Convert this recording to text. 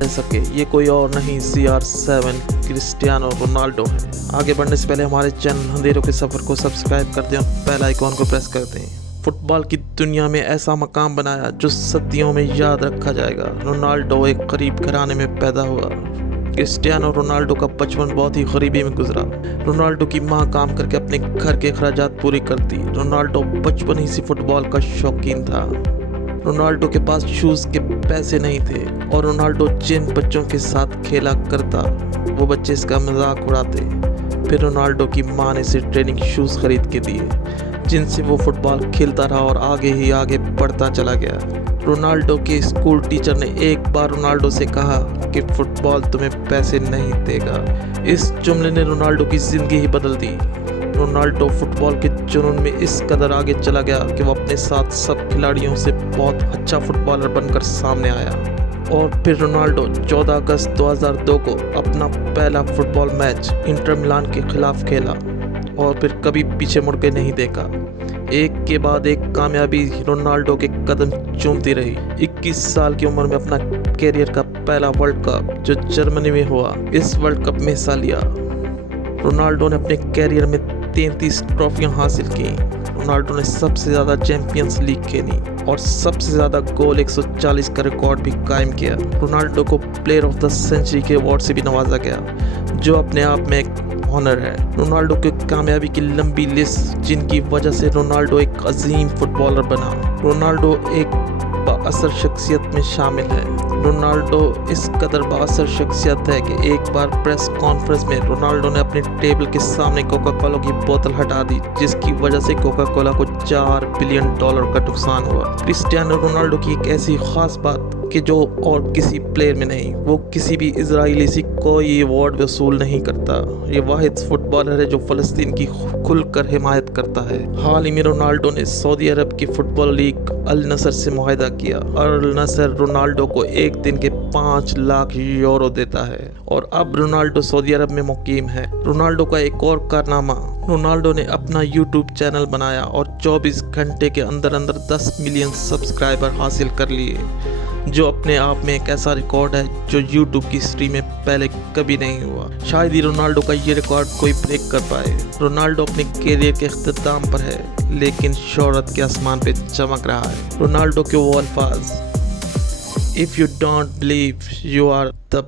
रह सके, ये कोई और नहीं CR7 क्रिस्टियानो रोनाल्डो है। आगे बढ़ने से पहले हमारे चैनल अंधेरों के सफ़र को सब्सक्राइब कर दें और बेल आइकॉन को प्रेस कर दें। फुटबॉल की दुनिया में ऐसा मकाम बनाया जो सदियों में याद रखा जाएगा। रोनाल्डो एक गरीब घराने में पैदा हुआ। क्रिस्टियानो रोनाल्डो का बचपन बहुत ही गरीबी में गुजरा। रोनाल्डो की मां काम करके अपने घर के अखराजात पूरे करती। रोनाल्डो बचपन ही से फुटबॉल का शौकीन था। रोनाल्डो के पास शूज़ के पैसे नहीं थे और रोनाल्डो जिन बच्चों के साथ खेला करता वो बच्चे इसका मजाक उड़ाते। फिर रोनाल्डो की मां ने इसे ट्रेनिंग शूज़ खरीद के दिए जिनसे वो फुटबॉल खेलता रहा और आगे ही आगे बढ़ता चला गया। रोनाल्डो के स्कूल टीचर ने एक बार रोनाल्डो से कहा कि फुटबॉल तुम्हें पैसे नहीं देगा। इस जुमले ने रोनाल्डो की ज़िंदगी ही बदल दी। रोनाल्डो फुटबॉल के जुनून में इस कदर आगे चला गया कि वो अपने साथ सब खिलाड़ियों से बहुत अच्छा फुटबॉलर बनकर सामने आया। और फिर रोनाल्डो 14 अगस्त 2002 को अपना पहला फुटबॉल मैच इंटर मिलान के खिलाफ खेला और फिर कभी पीछे मुड़ के नहीं देखा। एक के बाद एक कामयाबी रोनाल्डो के कदम चूमती रही। 21 साल की उम्र में अपना कैरियर का पहला वर्ल्ड कप जो जर्मनी में हुआ, इस वर्ल्ड कप में हिस्सा लिया। रोनाल्डो ने अपने कैरियर में 33 ट्रॉफियां हासिल की। रोनाल्डो ने सबसे ज़्यादा चैंपियंस लीग खेली और सबसे ज़्यादा गोल 140 का रिकॉर्ड भी कायम किया। रोनाल्डो को प्लेयर ऑफ द सेंचुरी के अवार्ड से भी नवाजा गया जो अपने आप में एक ऑनर है। रोनाल्डो की कामयाबी की लंबी लिस्ट जिनकी वजह से रोनाल्डो एक अजीम फुटबॉलर बना। रोनाल्डो एक बाअसर शख्सियत में शामिल है। रोनाल्डो इस कदर बाअसर शख्सियत है कि एक बार प्रेस कॉन्फ्रेंस में रोनाल्डो ने अपने टेबल के सामने कोका कोला की बोतल हटा दी जिसकी वजह से कोका कोला को $4 बिलियन का नुकसान हुआ। क्रिस्टियानो रोनाल्डो की एक ऐसी खास बात कि जो और किसी प्लेयर में नहीं, वो किसी भी इजरायली से कोई अवार्ड वसूल नहीं करता। ये वाहिद फुटबॉलर है जो फ़लस्तीन की खुलकर हिमायत करता है। हाल ही में रोनाल्डो ने सऊदी अरब की फुटबॉल लीग अल नसर से मुआहदा किया और अल नसर रोनाल्डो को एक दिन के 5 लाख यूरो देता है और अब रोनाल्डो सऊदी अरब में मुकीम है। रोनाल्डो का एक और कारनामा, रोनाल्डो ने अपना यूट्यूब चैनल बनाया और 24 घंटे के अंदर अंदर 10 मिलियन सब्सक्राइबर हासिल कर लिए, जो अपने आप में एक ऐसा रिकॉर्ड है जो यूट्यूब की हिस्ट्री में पहले कभी नहीं हुआ। शायद ही रोनाल्डो का ये रिकॉर्ड कोई ब्रेक कर पाए। रोनाल्डो अपने कैरियर के इख्तिताम पर है लेकिन शोहरत के आसमान पे चमक रहा है। रोनाल्डो के वो अल्फाज, if you don't believe you are the